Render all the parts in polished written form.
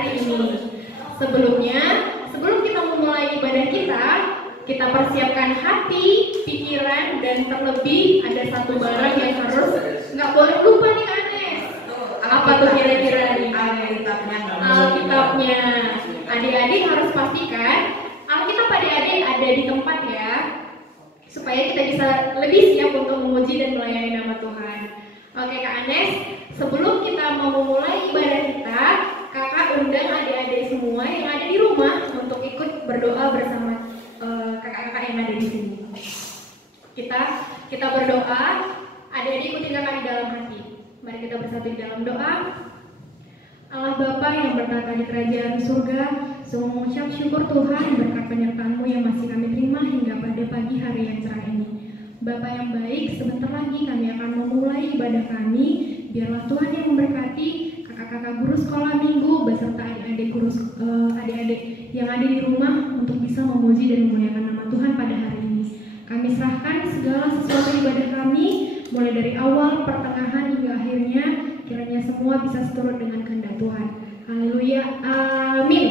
hari ini. Sebelumnya, sebelum kita memulai ibadah kita persiapkan hati, pikiran, dan terlebih ada satu barang yang harus nggak boleh lupa nih Anes. Apa tuh kira-kira nih? Alkitabnya. Adik-adik harus pastikan Alkitab adik-adik ada di tempat ya, supaya kita bisa lebih siap untuk memuji dan melayani nama Tuhan. Oke Kak Anes, sebelum kita mau memulai ibadah kita, kakak undang adik-adik semua yang ada di rumah untuk ikut berdoa bersama kakak-kakak yang ada di sini. Kita berdoa, adik-adik ikuti kakak di dalam hati. Mari kita bersatu di dalam doa. Allah Bapa yang bertata di kerajaan surga, semua mengucap syukur Tuhan berkat penyertaan-Mu yang masih kami terima hingga pada pagi hari yang cerah ini. Bapa yang baik, sebentar lagi kami akan memulai ibadah kami. Biarlah Tuhan yang memberkati kakak-kakak guru sekolah minggu beserta adik-adik yang ada di rumah untuk bisa memuji dan memuliakan nama Tuhan pada hari ini. Kami serahkan segala sesuatu ibadah kami, mulai dari awal, pertengahan hingga akhirnya. Kiranya semua bisa seturut dengan kehendak Tuhan. Haleluya. Amin.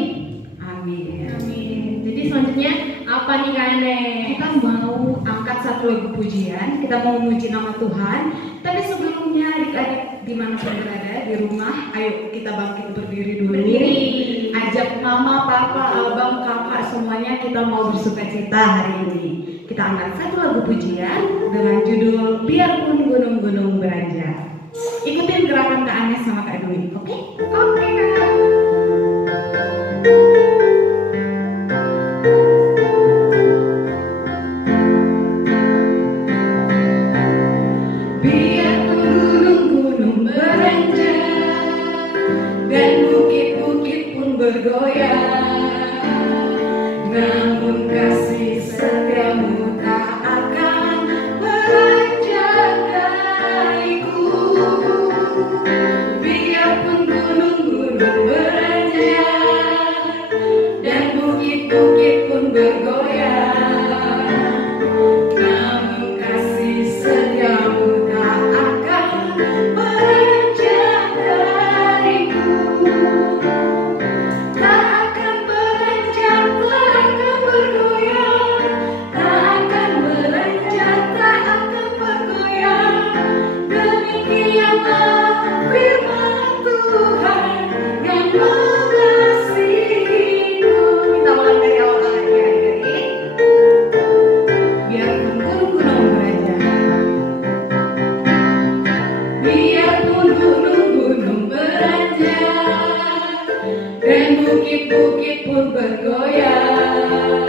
Amin. Amin. Jadi selanjutnya apa nih Kak Ane? Kita mau angkat satu lagu pujian. Kita mau memuji nama Tuhan. Tapi sebelumnya adik-adik dimanapun berada di rumah, ayo kita bangkit berdiri dulu. Berdiri. Ajak mama, papa, abang, kakak semuanya kita mau bersukacita hari ini. Kita angkat satu lagu pujian dengan judul Biarpun Gunung-Gunung Beranjak. Ikutin gerakan Kak Anes sama Kak Dwi, oke? Oke Kak. Biarpun gunung-gunung beranjak dan bukit-bukit pun bergoyang, namun kasih setiamu tak akan beranjak dariku. Biarpun gunung-gunung beranjak dan bukit-bukit pun bergoyang, namun kasih setiamu tak akan beranjak dariku. Tak akan beranjak, tak akan bergoyang, tak akan beranjak, tak akan bergoyang. Demikianlah firman Tuhan yang mengasihiku. Kita ulang dari awal lagi adik-adik. Biarpun gunung-gunung beranjak, biarpun gunung-gunung beranjak dan bukit-bukit pun bergoyang,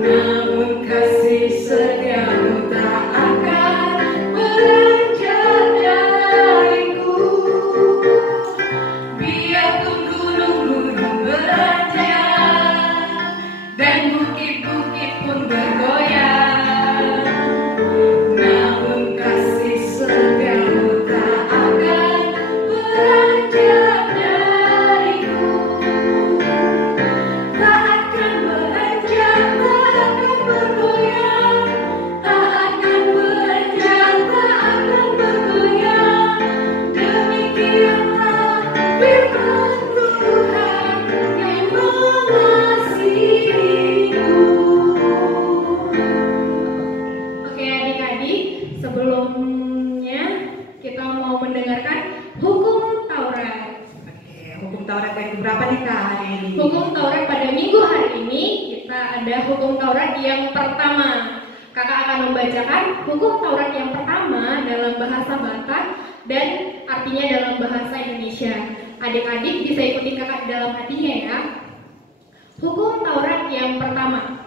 namun kasih setiamu tak akan beranjak dariku. Biarpun gunung-gunung beranjak dan bukit-bukit pun bergoyang, namun kasih setiamu tak akan beranjak dariku. Tak akan beranjak, tak akan bergoyang, tak akan beranjak, tak akan bergoyang. Demikianlah firman Tuhan yang mengasihiku. Oke adik-adik, sebelumnya kita mau mendengarkan hukum Taurat. Oke, hukum Taurat yang berapa nih Kak hari ini? Hukum Taurat pada minggu hari ini kita ada hukum Taurat yang pertama. Kakak akan membacakan hukum Taurat yang pertama dalam bahasa Batak dan artinya dalam bahasa Indonesia. Adik-adik bisa ikuti kakak di dalam hatinya ya. Hukum Taurat yang pertama.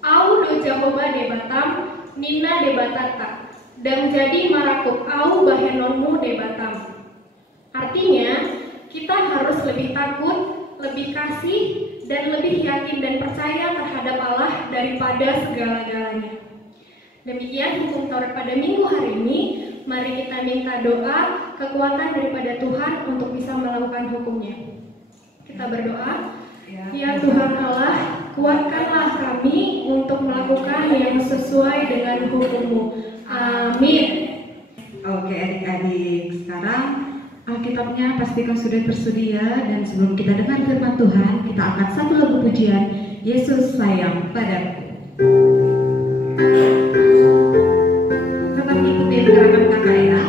Au do Jahoba de Batam, Nina de Batata, dan jadi marakuk au bahenonmu de Batam. Artinya, kita harus lebih takut, lebih kasih, dan lebih yakin dan percaya terhadap Allah daripada segala-galanya. Demikian hukum Taurat pada minggu hari ini. Mari kita minta doa, kekuatan daripada Tuhan untuk bisa melakukan hukumnya. Kita berdoa. Ya Tuhan Allah, kuatkanlah kami untuk melakukan yang sesuai dengan hukum-Mu. Amin. Oke adik-adik, sekarang Alkitabnya pastikan sudah tersedia, dan sebelum kita dengar firman Tuhan, kita angkat satu lagu pujian, Yesus Sayang Padaku. Tetap ikutin gerakan kakak ya.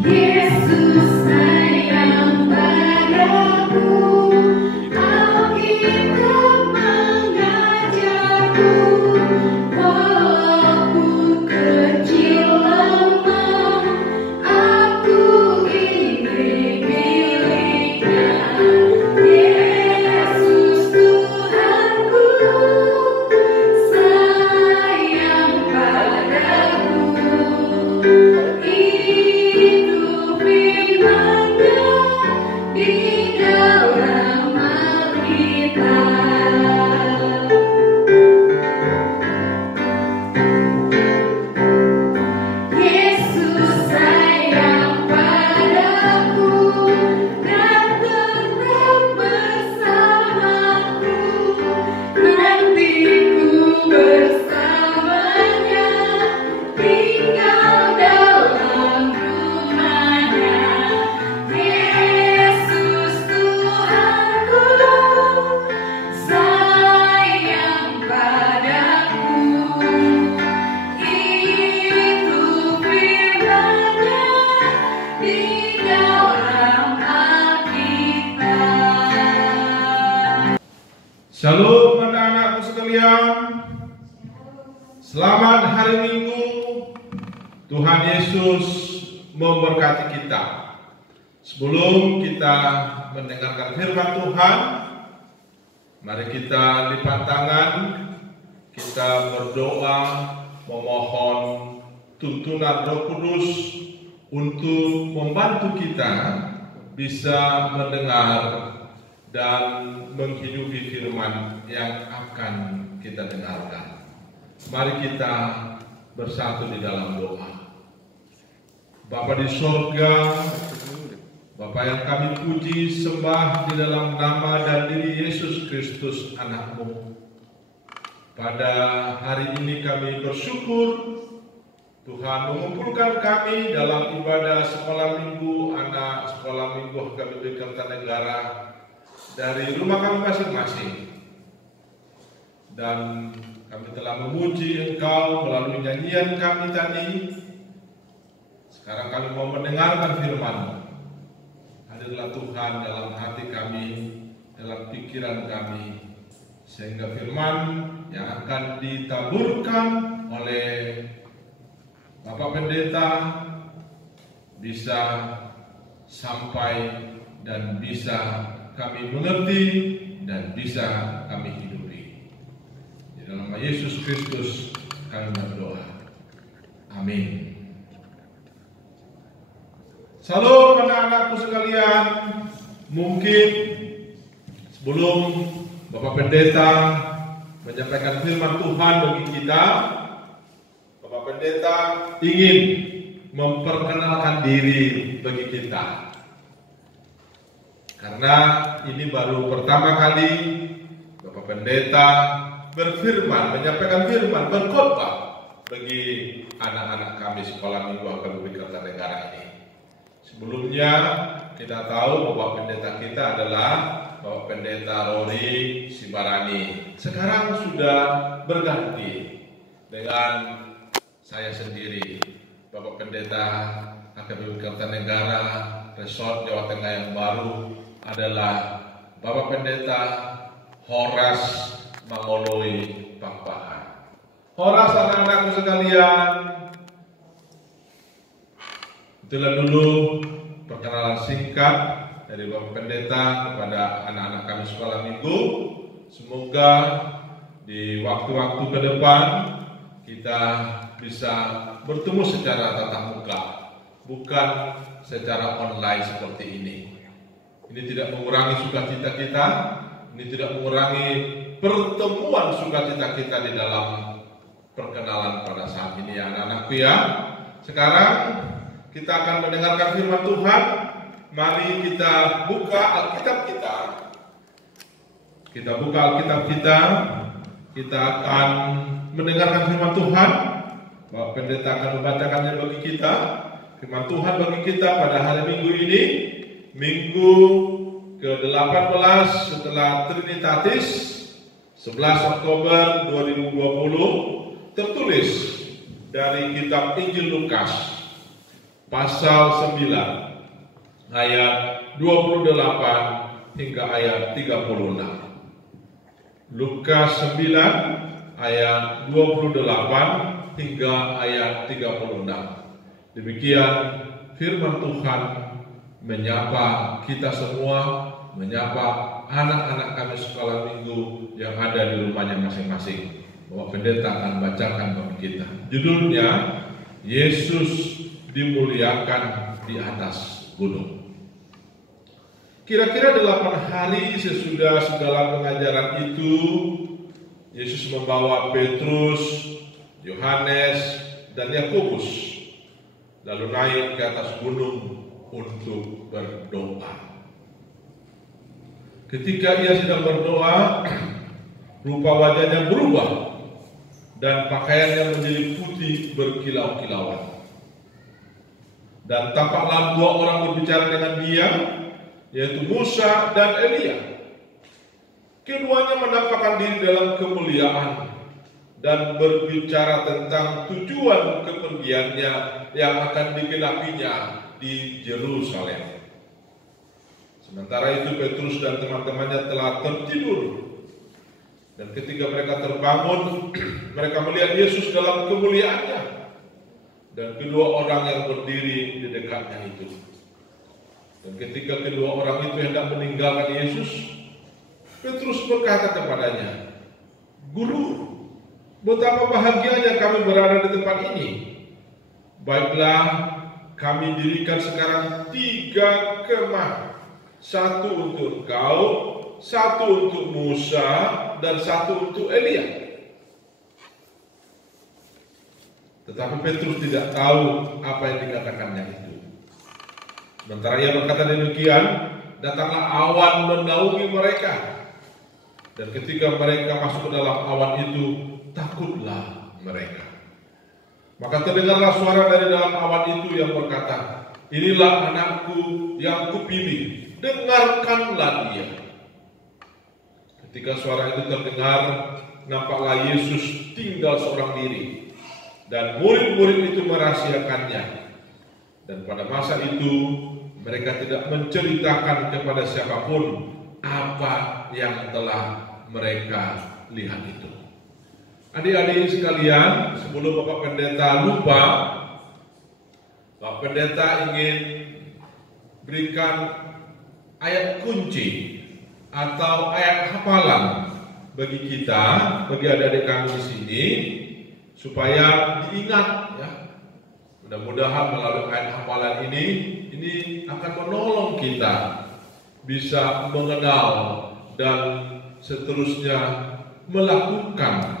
Yesus sayang padaku, Alkitab mengajarku, walaupun kecil lemah, aku ini miliknya. Yesus Tuhanku, sayang padaku. Itu firman-Nya di dalam Alkitab. Yesus sayang padaku dan tetap bersamaku. Nanti ku bersamanya, tinggal dalam rumahnya. Yesus Tuhanku, sayang padaku. Itu firman-Nya di dalam Alkitab. Shalom anak-anakku sekalian. Selamat hari Minggu. Tuhan Yesus memberkati kita. Sebelum kita mendengarkan firman Tuhan, mari kita lipat tangan, kita berdoa memohon tuntunan Roh Kudus untuk membantu kita bisa mendengar dan menghidupi firman yang akan kita dengarkan. Mari kita bersatu di dalam doa. Bapa di sorga, Bapa yang kami puji sembah di dalam nama dan diri Yesus Kristus anak-Mu. Pada hari ini kami bersyukur Tuhan mengumpulkan kami dalam ibadah sekolah minggu anak sekolah minggu HKBP Kertanegara dari rumah kami masing-masing. Dan kami telah memuji Engkau melalui nyanyian kami tadi. Sekarang kami mau mendengarkan firman-Mu. Hadirlah Tuhan dalam hati kami, dalam pikiran kami, sehingga firman yang akan ditaburkan oleh Bapak Pendeta bisa sampai dan bisa kami mengerti dan bisa kami hidupi. Di dalam nama Yesus Kristus kami berdoa. Amin. Salam anak-anakku sekalian. Mungkin sebelum Bapak Pendeta menyampaikan firman Tuhan bagi kita, Bapak Pendeta ingin memperkenalkan diri bagi kita. Karena ini baru pertama kali Bapak Pendeta berfirman, menyampaikan firman, berkhotbah bagi anak-anak kami sekolah minggu HKBP Kertanegara ini. Sebelumnya kita tahu Bapak Pendeta kita adalah Bapak Pendeta Rory Sibarani. Sekarang sudah berganti dengan saya sendiri, Bapak Pendeta HKBP Kertanegara Resort Jawa Tengah yang baru adalah Bapak Pendeta Horas Mangoloi Pampahan. Horas anak-anakku sekalian, itulah dulu perkenalan singkat dari Bapak Pendeta kepada anak-anak kami sekolah minggu. Semoga di waktu-waktu ke depan kita bisa bertemu secara tatap muka, bukan secara online seperti ini. Ini tidak mengurangi sukacita kita, ini tidak mengurangi pertemuan sukacita kita di dalam perkenalan pada saat ini ya anak-anakku ya. Sekarang kita akan mendengarkan firman Tuhan. Mari kita buka Alkitab kita. Kita buka Alkitab kita. Kita akan mendengarkan firman Tuhan Bapak Pendeta akan membacakannya bagi kita, firman Tuhan bagi kita pada hari Minggu ini, Minggu ke-18 setelah Trinitatis, 11 Oktober 2020, tertulis dari kitab Injil Lukas, pasal 9, ayat 28 hingga ayat 36. Lukas 9 ayat 28 hingga ayat 36. Demikian firman Tuhan menyapa kita semua, menyapa anak-anak kami sekolah minggu yang ada di rumahnya masing-masing. Bapak Pendeta akan bacakan bagi kita. Judulnya, Yesus dimuliakan di atas gunung. Kira-kira 8 hari sesudah segala pengajaran itu, Yesus membawa Petrus, Yohanes, dan Yakobus lalu naik ke atas gunung untuk berdoa. Ketika ia sedang berdoa, rupa wajahnya berubah dan pakaiannya menjadi putih berkilau-kilauan. Dan tampaklah 2 orang berbicara dengan dia, yaitu Musa dan Elia. Keduanya menampakkan diri dalam kemuliaan dan berbicara tentang tujuan kepergiannya yang akan digenapinya di Yerusalem. Sementara itu Petrus dan teman-temannya telah tertidur. Dan ketika mereka terbangun, mereka melihat Yesus dalam kemuliaannya dan kedua orang yang berdiri di dekatnya itu. Dan ketika kedua orang itu hendak meninggalkan Yesus, Petrus berkata kepadanya, "Guru, betapa bahagianya kami berada di tempat ini. Baiklah, kami dirikan sekarang 3 kemah. 1 untuk engkau, 1 untuk Musa, dan 1 untuk Elia." Tetapi Petrus tidak tahu apa yang dikatakannya itu. Sementara ia berkata demikian, datanglah awan menaungi mereka. Dan ketika mereka masuk ke dalam awan itu, takutlah mereka. Maka terdengarlah suara dari dalam awan itu yang berkata, "Inilah anakku yang kupilih, dengarkanlah dia." Ketika suara itu terdengar, nampaklah Yesus tinggal seorang diri, dan murid-murid itu merahasiakannya. Dan pada masa itu, mereka tidak menceritakan kepada siapapun apa yang telah mereka lihat itu. Adik-adik sekalian, sebelum Bapak Pendeta lupa, Bapak Pendeta ingin berikan ayat kunci atau ayat hafalan bagi kita, bagi adik-adik kami di sini, supaya diingat ya. Mudah-mudahan melalui ayat hafalan ini akan menolong kita bisa mengenal dan seterusnya melakukan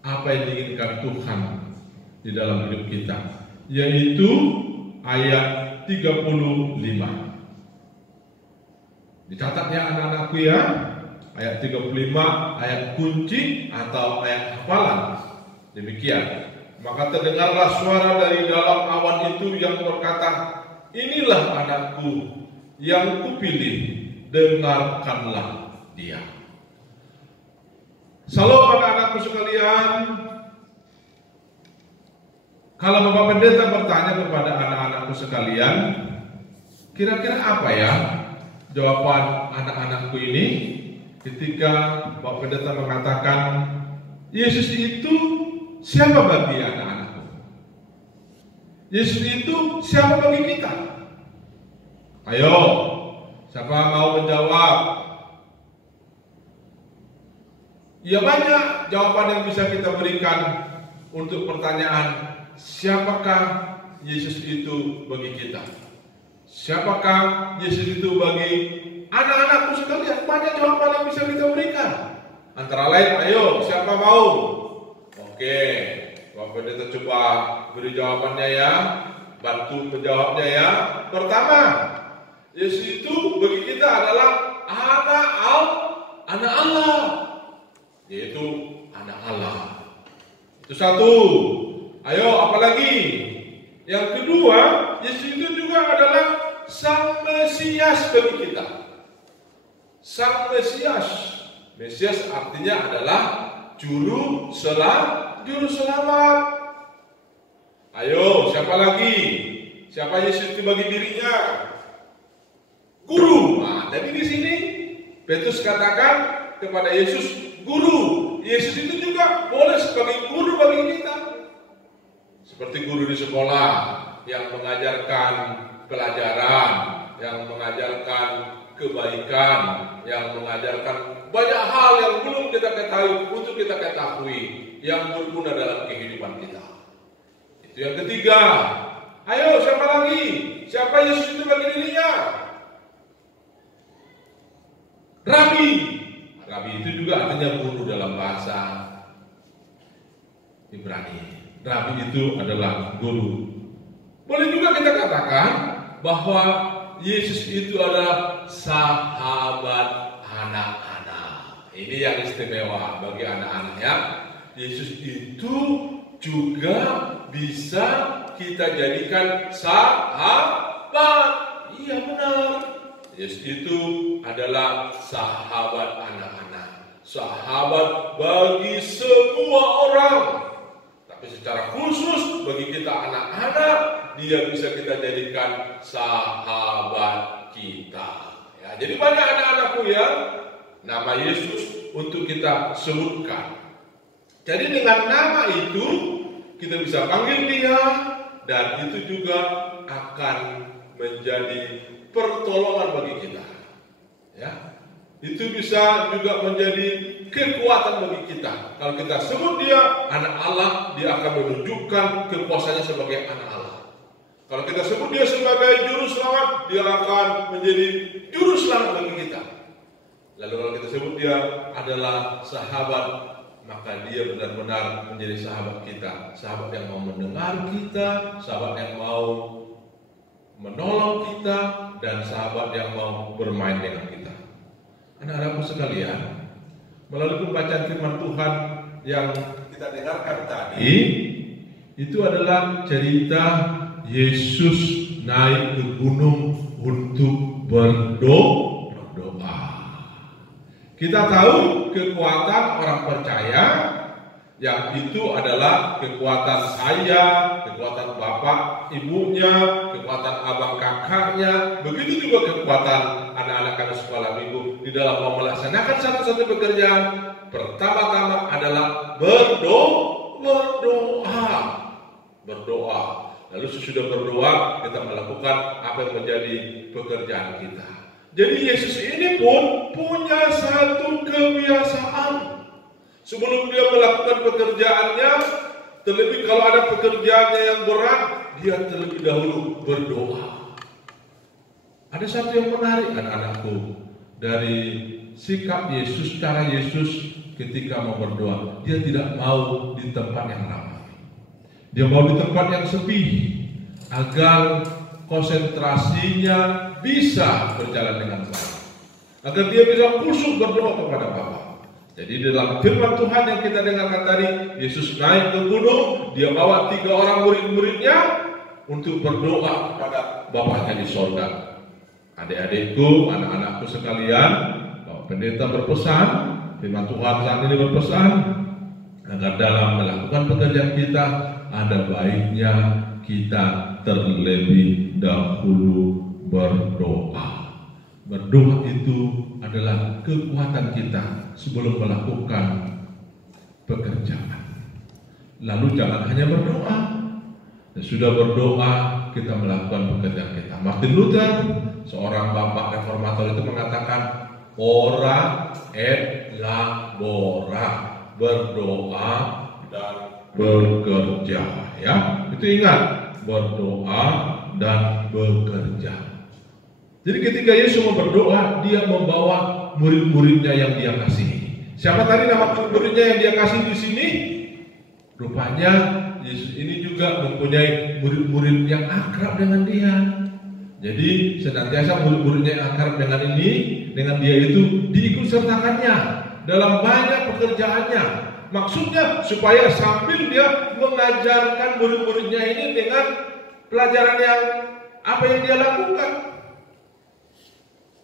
apa yang diinginkan Tuhan di dalam hidup kita, yaitu ayat 35. Dicatat ya anak-anakku ya, ayat 35, ayat kunci atau ayat hafalan. Demikian. Maka terdengarlah suara dari dalam awan itu yang berkata, "Inilah anakku yang kupilih, dengarkanlah dia." Salam anak-anakku sekalian. Kalau Bapak Pendeta bertanya kepada anak-anakku sekalian, kira-kira apa ya jawaban anak-anakku ini ketika Bapak Pendeta mengatakan Yesus itu siapa bagi anak-anakku? Yesus itu siapa bagi kita? Ayo, siapa mau menjawab? Ya banyak jawaban yang bisa kita berikan untuk pertanyaan siapakah Yesus itu bagi kita? Siapakah Yesus itu bagi anak-anakku sekalian? Banyak jawaban yang bisa kita berikan. Antara lain, ayo siapa mau? Oke, Bapak Pendeta coba beri jawabannya ya. Bantu menjawabnya ya. Pertama, Yesus itu bagi kita adalah anak Allah, yaitu anak Allah. Itu satu. Ayo, apalagi? Yang kedua, Yesus itu juga adalah Sang Mesias bagi kita. Sang Mesias. Mesias artinya adalah juru selamat. Ayo, siapa lagi? Siapa Yesus itu bagi dirinya? Guru. Nah, jadi di sini Petrus katakan kepada Yesus, guru. Yesus itu juga boleh sebagai guru bagi kita. Seperti guru di sekolah yang mengajarkan pelajaran, yang mengajarkan kebaikan, yang mengajarkan banyak hal yang belum kita ketahui untuk kita ketahui, yang berguna dalam kehidupan kita. Itu yang ketiga. Ayo, siapa lagi? Siapa Yesus itu bagi dirinya? Rabi. Rabi itu juga artinya guru dalam bahasa Ibrani. Rabi itu adalah guru. Boleh juga kita katakan bahwa Yesus itu adalah sahabat anak-anak. Ini yang istimewa bagi anak-anaknya. Yesus itu juga bisa kita jadikan sahabat. Iya benar. Yesus itu adalah sahabat anak-anak. Sahabat bagi semua orang. Tapi secara khusus bagi kita anak-anak, dia bisa kita jadikan sahabat kita. Ya, jadi banyak anak-anakku yang nama Yesus untuk kita sebutkan. Jadi dengan nama itu kita bisa panggil dia, dan itu juga akan menjadi pertolongan bagi kita. Ya, itu bisa juga menjadi kekuatan bagi kita. Kalau kita sebut dia anak Allah, dia akan menunjukkan kekuasaannya sebagai anak Allah. Kalau kita sebut dia sebagai juru selamat, dia akan menjadi juru selamat bagi kita. Lalu kalau kita sebut dia adalah sahabat, maka dia benar-benar menjadi sahabat kita. Sahabat yang mau mendengar kita, sahabat yang mau menolong kita, dan sahabat yang mau bermain dengan kita. Anak-anakku sekalian, melalui pembacaan firman Tuhan yang kita dengarkan tadi, itu adalah cerita Yesus naik ke gunung untuk berdoa. Kita tahu kekuatan orang percaya, yang itu adalah kekuatan saya, kekuatan bapak ibunya, kekuatan abang kakaknya, begitu juga kekuatan anak-anak kami sekolah minggu di dalam mau melaksanakan satu-satu pekerjaan. Pertama-tama adalah berdoa. Lalu sesudah berdoa, kita melakukan apa yang menjadi pekerjaan kita. Jadi Yesus ini pun punya satu kebiasaan. Sebelum dia melakukan pekerjaannya, terlebih kalau ada pekerjaannya yang berat, dia terlebih dahulu berdoa. Ada satu yang menarik anak-anakku dari sikap Yesus, cara Yesus ketika mau berdoa. Dia tidak mau di tempat yang ramai. Dia mau di tempat yang sepi, agar konsentrasinya bisa berjalan dengan baik, agar dia bisa khusyuk berdoa kepada Bapa. Jadi dalam firman Tuhan yang kita dengarkan tadi, Yesus naik ke gunung, dia bawa 3 orang murid-muridnya untuk berdoa kepada Bapaknya di sorga. Adik-adikku, anak-anakku sekalian, Bapak Pendeta berpesan, firman Tuhan saat ini berpesan, agar dalam melakukan pekerjaan kita, ada baiknya kita terlebih dahulu berdoa. Berdoa itu adalah kekuatan kita sebelum melakukan pekerjaan. Lalu jangan hanya berdoa. Sudah berdoa, kita melakukan pekerjaan kita. Martin Luther, seorang bapak reformator, itu mengatakan ora et labora, berdoa dan bekerja. Ya, itu ingat, berdoa dan bekerja. Jadi ketika Yesus mau berdoa, dia membawa murid-muridnya yang dia kasihi. Siapa tadi nama murid-muridnya yang dia kasih di sini? Rupanya Yesus ini juga mempunyai murid-murid yang akrab dengan dia. Jadi senantiasa murid-muridnya yang akrab dengan dia itu diikut sertakannya dalam banyak pekerjaannya. Maksudnya supaya sambil dia mengajarkan murid-muridnya ini dengan pelajaran yang apa yang dia lakukan,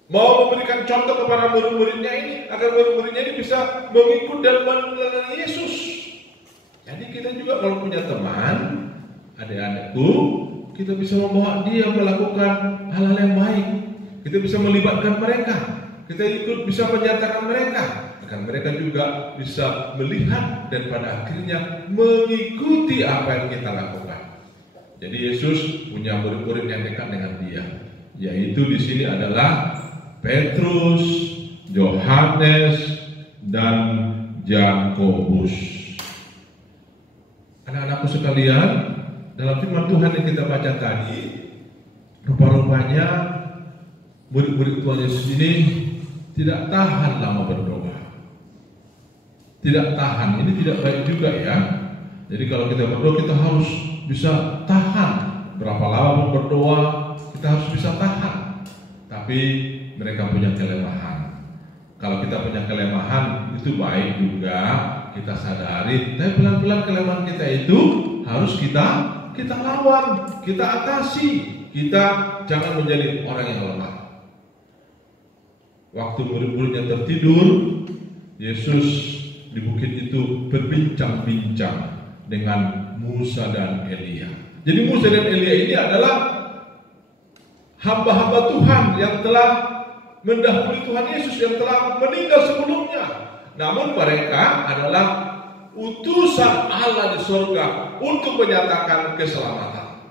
mau memberikan contoh kepada murid-muridnya ini agar murid-muridnya ini bisa mengikut dan meneladani Yesus. Jadi kita juga kalau punya teman, adik-adikku, kita bisa membawa dia melakukan hal-hal yang baik. Kita bisa melibatkan mereka, kita ikut bisa menyatakan mereka, agar mereka juga bisa melihat dan pada akhirnya mengikuti apa yang kita lakukan. Jadi Yesus punya murid-murid yang dekat dengan dia, yaitu di sini adalah Petrus, Yohanes, dan Yakobus. Anak-anakku sekalian, dalam firman Tuhan yang kita baca tadi, rupa-rupanya murid-murid Tuhan Yesus ini tidak tahan lama berdoa. Tidak tahan, ini tidak baik juga ya. Jadi kalau kita berdoa, kita harus bisa tahan. Berapa lama berdoa, kita harus bisa tahan. Tapi mereka punya kelemahan. Kalau kita punya kelemahan, itu baik juga kita sadari. Tapi pelan-pelan kelemahan kita itu harus kita lawan, kita atasi. Kita jangan menjadi orang yang lemah. Waktu murid-muridnya tertidur, Yesus di bukit itu berbincang-bincang dengan Musa dan Elia. Jadi Musa dan Elia ini adalah hamba-hamba Tuhan yang telah mendahului Tuhan Yesus, yang telah meninggal sebelumnya. Namun mereka adalah utusan Allah di surga untuk menyatakan keselamatan.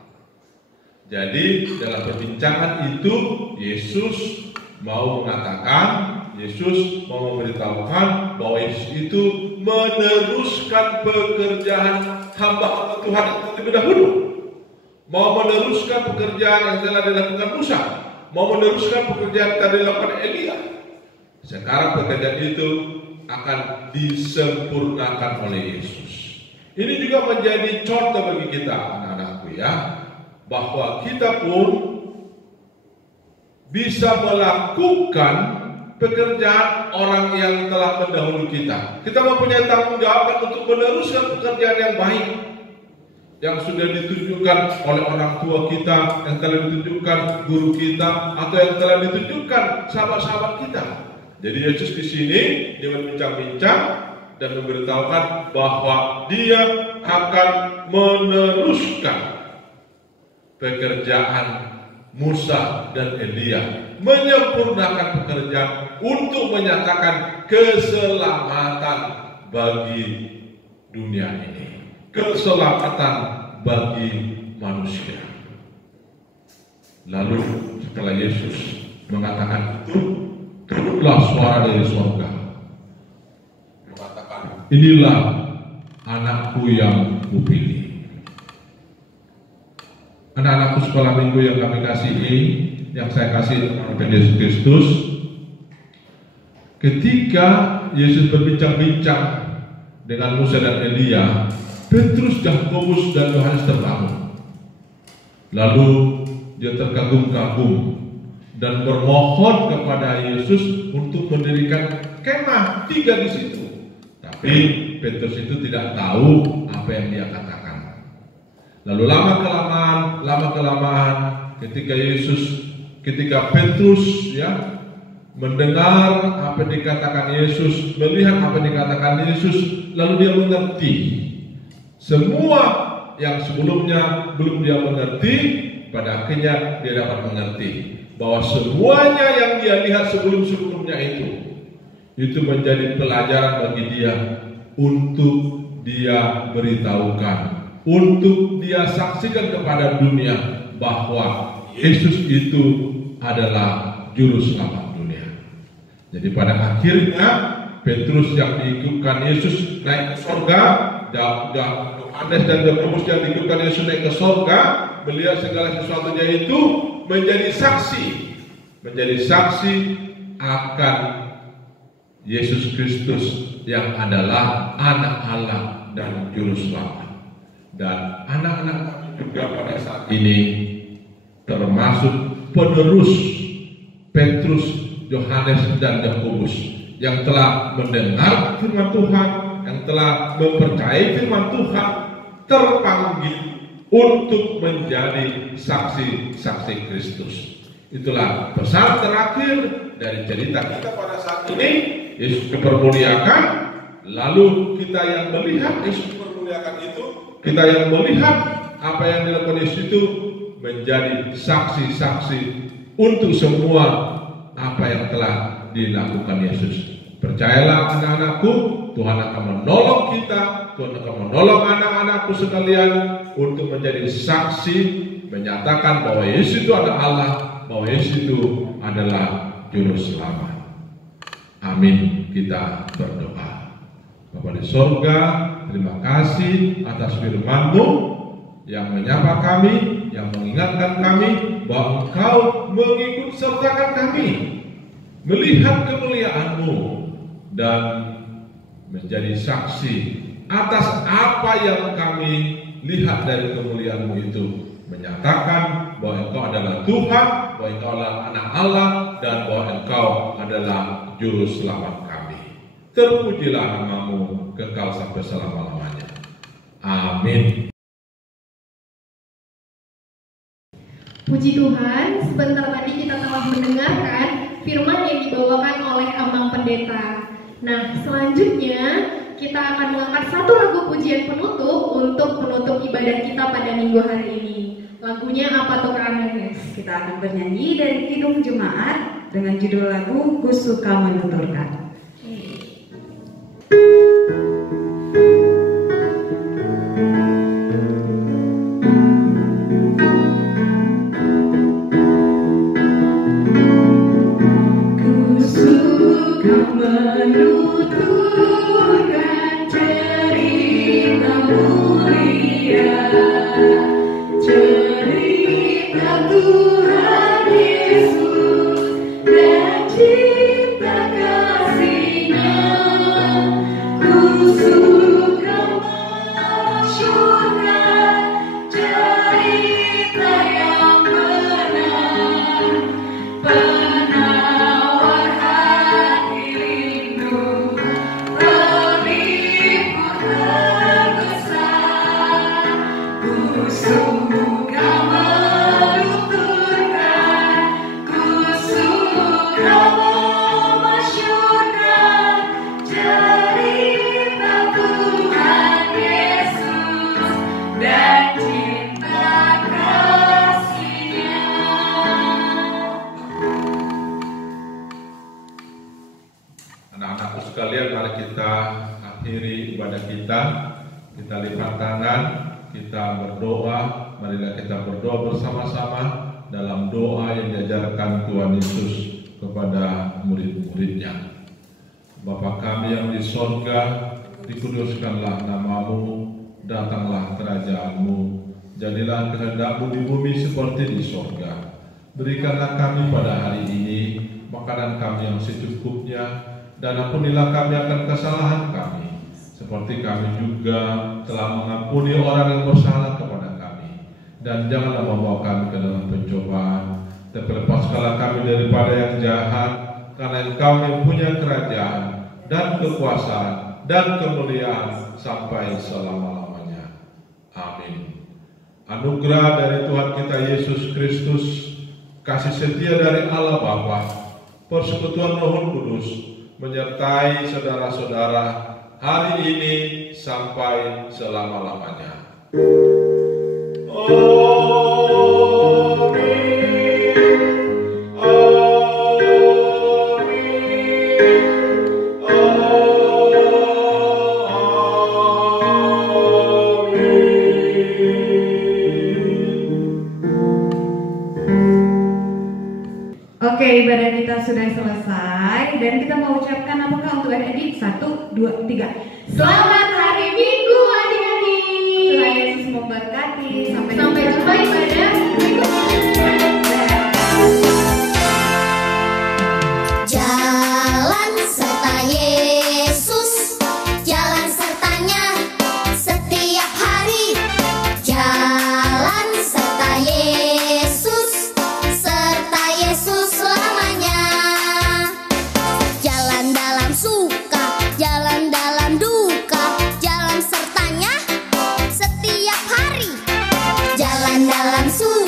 Jadi dalam perbincangan itu Yesus mau mengatakan, Yesus mau memberitahukan bahwa Yesus itu meneruskan pekerjaan hamba-hamba Tuhan yang terlebih dahulu, mau meneruskan pekerjaan yang telah dilakukan Musa, mau meneruskan pekerjaan yang telah dilakukan Elia. Sekarang pekerjaan itu akan disempurnakan oleh Yesus. Ini juga menjadi contoh bagi kita, anak-anakku ya, bahwa kita pun bisa melakukan pekerjaan orang yang telah mendahului kita. Kita mempunyai tanggung jawab untuk meneruskan pekerjaan yang baik yang sudah ditunjukkan oleh orang tua kita, yang telah ditunjukkan guru kita, atau yang telah ditunjukkan sahabat-sahabat kita. Jadi Yesus di sini dia berbincang-bincang dan memberitahukan bahwa dia akan meneruskan pekerjaan Musa dan Elia, menyempurnakan pekerjaan untuk menyatakan keselamatan bagi dunia ini, keselamatan bagi manusia. Lalu setelah Yesus mengatakan itu, turunlah suara dari surga mengatakan, inilah anakku yang kupilih. Anak-anakku sekolah minggu yang kami kasihi, yang saya kasih kepada Yesus Kristus, ketika Yesus berbincang-bincang dengan Musa dan Elia, Petrus, Yakobus, dan Yohanes terbangun. Lalu dia terkagum-kagum dan bermohon kepada Yesus untuk mendirikan kemah 3 di situ. Tapi Petrus itu tidak tahu apa yang dia katakan. Lalu lama kelamaan ketika Petrus ya mendengar apa yang dikatakan Yesus, melihat apa yang dikatakan Yesus, lalu dia mengerti semua yang sebelumnya belum dia mengerti. Pada akhirnya dia dapat mengerti bahwa semuanya yang dia lihat sebelum-sebelumnya itu menjadi pelajaran bagi dia untuk dia beritahukan, untuk dia saksikan kepada dunia bahwa Yesus itu adalah juru selamat dunia. Jadi pada akhirnya Petrus yang diikutkan Yesus naik ke surga, Yohanes dan Yakobus yang diikutkan Yesus naik ke surga, melihat segala sesuatunya itu menjadi saksi akan Yesus Kristus yang adalah anak Allah dan juru selamat. Dan anak-anak kami juga pada saat ini termasuk penerus Petrus, Yohanes, dan Yakobus yang telah mendengar firman Tuhan, yang telah mempercayai firman Tuhan terpanggil untuk menjadi saksi-saksi Kristus. Itulah pesan terakhir dari cerita kita pada saat ini. Yesus dipermuliakan, lalu kita yang melihat Yesus dipermuliakan itu, kita yang melihat apa yang dilakukan Yesus itu menjadi saksi-saksi untuk semua apa yang telah dilakukan Yesus. Percayalah anak-anakku, Tuhan akan menolong kita, Tuhan akan menolong anak-anakku sekalian untuk menjadi saksi, menyatakan bahwa Yesus itu adalah Allah, bahwa Yesus itu adalah Juru Selamat. Amin. Kita berdoa. Bapa di sorga, terima kasih atas firman-Mu yang menyapa kami, yang mengingatkan kami bahwa Engkau mengikut sertakan kami melihat kemuliaan-Mu dan menjadi saksi atas apa yang kami lihat dari kemuliaan-Mu itu, menyatakan bahwa Engkau adalah Tuhan, bahwa Engkau adalah anak Allah, dan bahwa Engkau adalah Juru Selamat kami. Terpujilah nama-Mu kekal sampai selama-lamanya. Amin. Puji Tuhan, sebentar tadi kita telah mendengarkan firman yang dibawakan oleh Amang Pendeta. Nah, selanjutnya kita akan mengangkat satu lagu pujian penutup untuk menutup ibadah kita pada minggu hari ini. Lagunya apa tuh Kak Ameles? Kita akan bernyanyi dari Kidung Jemaat dengan judul lagu Ku Suka Menuturkan. Menuturkan cerita mulia, cerita Tuhan Yesus dan cinta kasih-Nya. Ku suka mensyurkan cerita yang benar, penawar hati rindu, pelipur tergesa. Ku suka menuturkan, ku suka memasyurkan cerita Tuhan Yesus dan cinta kasih-Nya. Anak-anakku sekalian, mari kita akhiri ibadah kita. Kita lipat tangan, kita berdoa. Marilah kita berdoa bersama-sama dalam doa yang diajarkan Tuhan Yesus kepada murid-muridnya. Bapa kami yang di sorga, dikuduskanlah nama-Mu, datanglah kerajaan-Mu, jadilah kehendak-Mu di bumi seperti di sorga. Berikanlah kami pada hari ini makanan kami yang secukupnya, dan ampunilah kami akan kesalahan kami, seperti kami juga telah mengampuni orang yang bersalah kepada kami. Dan janganlah membawa kami ke dalam pencobaan, tapi lepaskanlah kami daripada yang jahat, karena Engkau yang punya kerajaan dan kekuasaan dan kemuliaan sampai selama-lamanya. Amin. Anugerah dari Tuhan kita Yesus Kristus, kasih setia dari Allah Bapa, persekutuan Roh Kudus menyertai saudara-saudara hari ini sampai selama-lamanya. Oke, ibadah kita sudah selesai dan kita mau ucapkan apakah untuk adik-adik? 1, 2, 3. Selamat hari Minggu adik-adik. Tuhan Yesus memberkati. Sampai jumpa ibadah berikutnya. Jalan serta Yesus, jalan sertanya setiap hari. Jalan serta Yesus, serta Yesus selamanya. Jalan dalam suka, jalan dalam duka, dalam surga.